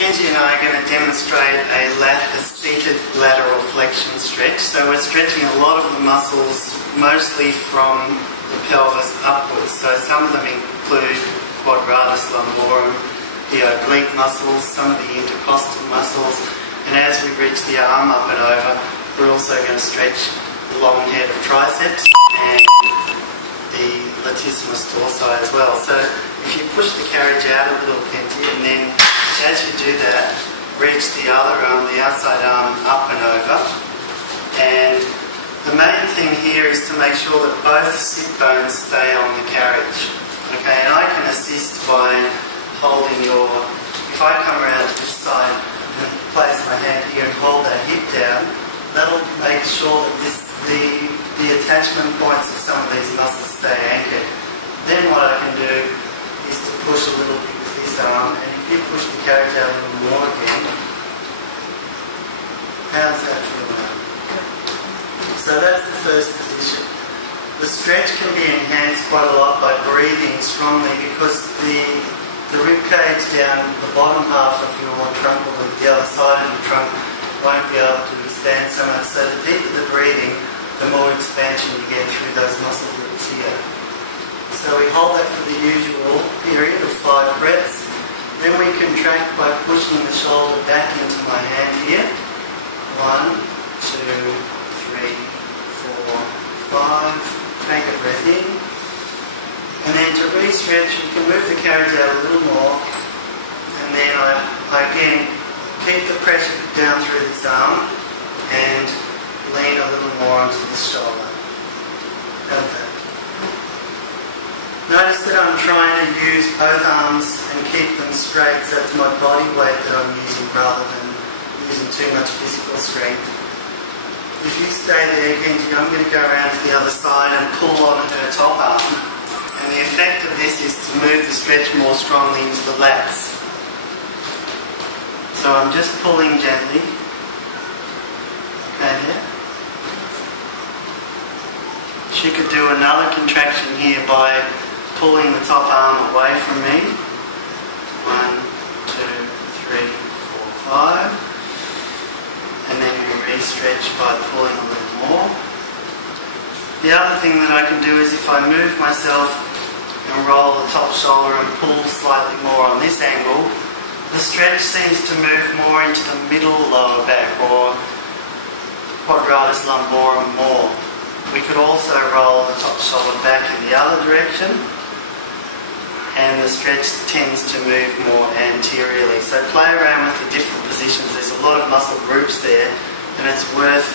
Kenji and I are going to demonstrate a seated lateral flexion stretch. So we're stretching a lot of the muscles, mostly from the pelvis upwards. So some of them include quadratus lumborum, the oblique muscles, some of the intercostal muscles, and as we reach the arm up and over, we're also going to stretch the long head of triceps and the latissimus dorsi as well. So if you push the carriage out a little, Kenji, and then as you do that, reach the other arm, the outside arm, up and over. And the main thing here is to make sure that both sit bones stay on the carriage. Okay, and I can assist by holding if I come around to this side and place my hand here and hold that hip down, that'll make sure that the attachment points of some of these muscles stay anchored. Then what I can do is to push a little bit with this arm, and if you push the carriage out a little more again, how's that feel now? So that's the first position. The stretch can be enhanced quite a lot by breathing strongly because the rib cage down the bottom half of your trunk, or the other side of your trunk, won't be able to expand so much. So the deeper the breathing, the more expansion you get through those muscle groups here. So we hold that for the usual period of 5 breaths. Then we contract by pushing the shoulder back into my hand here. 1, 2, 3, 4, 5. Take a breath in. And then to re-stretch, you can move the carriage out a little more. And then I again keep the pressure down through this arm and lean a little more onto this shoulder. How's that? Notice that I'm trying to use both arms and keep them straight, so it's my body weight that I'm using rather than using too much physical strength. If you stay there, Kenji, I'm going to go around to the other side and pull on her top arm. And the effect of this is to move the stretch more strongly into the lats. So I'm just pulling gently. Okay, yeah. She could do another contraction here by pulling the top arm away from me. 1, 2, 3, 4, 5. And then we re-stretch by pulling a little more. The other thing that I can do is if I move myself and roll the top shoulder and pull slightly more on this angle, the stretch seems to move more into the middle lower back, or quadratus lumborum more. We could also roll the top shoulder back in the other direction, and the stretch tends to move more anteriorly. So play around with the different positions. There's a lot of muscle groups there, and it's worth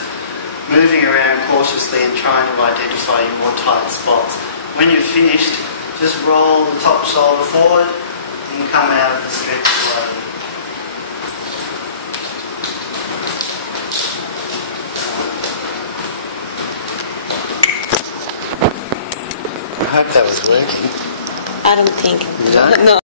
moving around cautiously and trying to identify your tight spots. When you're finished, just roll the top shoulder forward and come out of the stretch slowly. I hope that was working. I don't think. You don't? No.